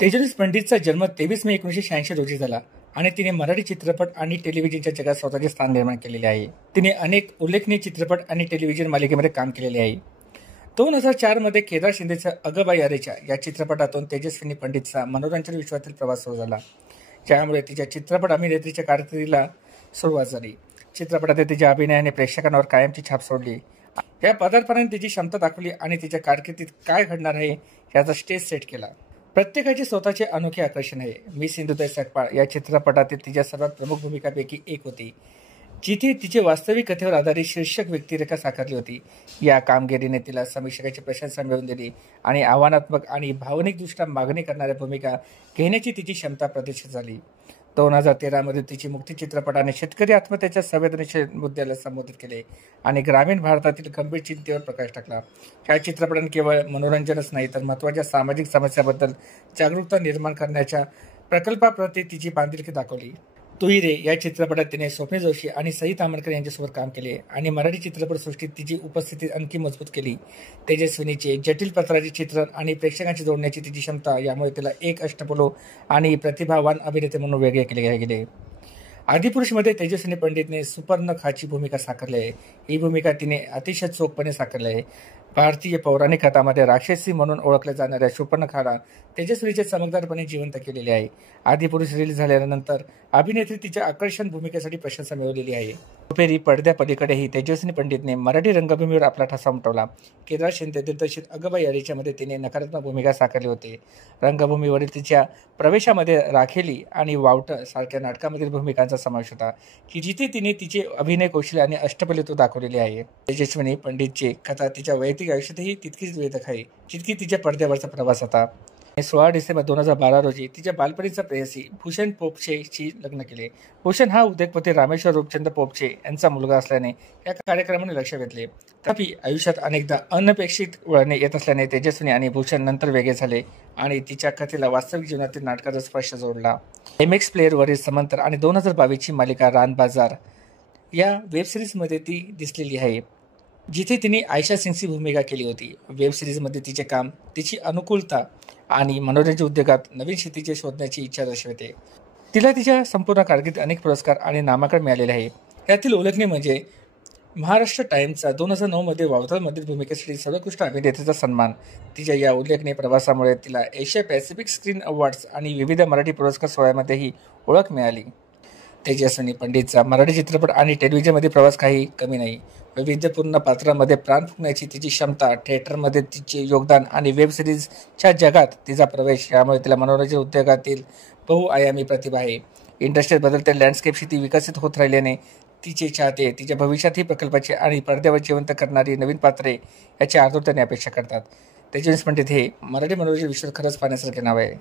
तेजस्वी पंडितचा जन्म 23 मे 1986 रोजी झाला आणि तिने मराठी चित्रपट आणि टेलिव्हिजनच्या जगात स्वतःचे स्थान निर्माण केलेले आहे। तिने अनेक उल्लेखनीय चित्रपट आणि टेलिव्हिजन मालिकेमध्ये काम केलेले आहे। 2004 मध्ये केदार शिंदेच्या अगं बाई अरेच्या या चित्रपटातून तेजस्विनी पंडितचा मनोरंजन विश्वातील प्रवास सुरू झाला, ज्यामुळे तिच्या चित्रपट अभिनेत्रीच्या कारकिर्दीला सुरुवात झाली। चित्रपटात तिच्या अभिनयाने प्रेक्षकांवर कायमची छाप सोडली। या पदार्पणाने तिची क्षमता दाखवली आणि तिच्या कारकिर्दीत काय घडणार आहे याचा स्टेज सेट केला। प्रत्येकाचे स्वतःचे अनोखे आकर्षण आहे। मी सिंधुताई सकपाळ या चित्रपटातील तिच्या सर्वात प्रमुख भूमिकांपैकी एक होती, जिथे तिचे वास्तविक कथेवर आधारित शीर्षक व्यक्तिरेखा साकारली होती। या कामगिरीने तिला समीक्षकांची प्रशंसा मिळवून दिली आणि आव्हानात्मक आणि भावनिकदृष्ट्या मागणी करणाऱ्या भूमिका घेण्याची तिची क्षमता प्रदर्शित झाली। 2013 मध्ये तिची मुक्ती चित्रपटाने शेतकरी आत्महत्येच्या संवेदनशील मुद्द्याला संबोधित केले आणि ग्रामीण भारतातील गंभीर चिंतेवर प्रकाश टाकला। या चित्रपटाने केवळ मनोरंजनच नाही तर महत्त्वाच्या सामाजिक समस्याबद्दल जागरूकता निर्माण करण्याच्या प्रकल्पाप्रती तिची बांधिलकी दाखवली। तू ही रे या चित्रपटात तिने स्वप्नील जोशी आणि सई ताम्हणकर यांच्यासोबत काम केले आणि मराठी चित्रपटसृष्टीत तिची उपस्थिती आणखी मजबूत केली। तेजस्विनीचे जटिल पात्राचे चित्रण आणि प्रेक्षकांची जोडण्याची तिची क्षमता यामुळे तिला एक अष्टपैलू आणि प्रतिभावान अभिनेते म्हणून वेगळे केले गेले। आदिपुरुषमध्ये तेजस्विनी पंडितने सुपर्णखाची भूमिका साकारली आहे। ही भूमिका तिने अतिशय चोखपणे साकारली आहे। भारतीय पौराणिक कथामध्ये राक्षसी म्हणून ओळखल्या जाणाऱ्या सुपर्णखाला तेजस्वीचे चमकदारपणे जिवंत केलेले आहे। आदिपुरुष रिलीज झाल्यानंतर अभिनेत्री तिच्या आकर्षक भूमिकेसाठी प्रशंसा मिळवलेली आहे। दुपेरी पडद्यापलीकडेही तेजस्विनी पंडितने मराठी रंगभूमीवर आपला ठसा उमटवला। केदार शिंदे दिग्दर्शित अगं बाई अरेच्यामध्ये तिने नकारात्मक भूमिका साकारली होती। रंगभूमीवरील तिच्या प्रवेशामध्ये राखेली आणि वावटं सारख्या नाटकामधील भूमिकांचा समावेश होता, की जिथे तिने तिचे अभिनय कौशल्य आणि अष्टपैलुत्व दाखवलेले आहे। तेजस्विनी पंडितची कथा तिच्या वैयक्तिक आयुष्यातही तितकीच वेदक आहे जितकी तिच्या पडद्यावरचा प्रवास होता। 16 डिसेंबर 2012 रोजी तिच्या बालपणीचा प्रेयसी भूषण पोपचेशी लग्न केले। भूषण हा उद्योगपती रामेश्वर रूपचंद पोपचे यांचा मुलगा असल्याने या कार्यक्रमाने लक्ष वेधले। तथापि आयुष्यात अनेकदा अनपेक्षित वळणे येत असल्याने तेजस्विनी आणि भूषण नंतर वेगळे झाले आणि तिच्या कथेला वास्तविक जीवनातील नाटकाचा स्पर्श जोडला। MX प्लेअरवरील समांतर आणि 2022 ची मालिका रान बाजार या वेबसिरीजमध्ये ती दिसलेली आहे, जिथे तिने आयशा सिंगची भूमिका केली होती। वेब सिरीजमध्ये तिचे काम तिची अनुकूलता आणि मनोरंजन उद्योगात नवीन क्षितिजे शोधण्याची इच्छा दर्शवते। तिला तिच्या संपूर्ण कारकिर्दीत अनेक पुरस्कार आणि नामांकन मिळालेले आहे। यातील उल्लेखनीय म्हणजे महाराष्ट्र टाइम्सचा 2009 मध्ये वावतळमधील भूमिकेसाठी सर्वोत्कृष्ट अभिनेत्रीचा सन्मान। तिच्या या उल्लेखनीय प्रवासामुळे तिला एशिया पॅसिफिक स्क्रीन अवॉर्ड्स आणि विविध मराठी पुरस्कार सोहळ्यामध्येही ओळख मिळाली। तेजस्विनी पंडितचा मराठी चित्रपट आणि टेलिव्हिजनमध्ये प्रवास काही कमी नाही। वैविध्यपूर्ण पात्रांमध्ये प्राण फुंकण्याची तिची क्षमता, थिएटरमध्ये तिचे योगदान आणि वेब सिरीजच्या जगात तिचा प्रवेश यामुळे तिला मनोरंजन उद्योगातील बहुआयामी प्रतिभा आहे। इंडस्ट्रीत बदलत्या लँडस्केपशी ती विकसित होत राहिल्याने तिचे चाहते तिच्या भविष्यातही प्रकल्पाचे आणि पडद्यावर जिवंत करणारी नवीन पात्रे याची आतुरतेने अपेक्षा करतात। तेजस्विनी पंडित हे मराठी मनोरंजन विश्वात खरंच पाहण्यासारखे नाव आहे।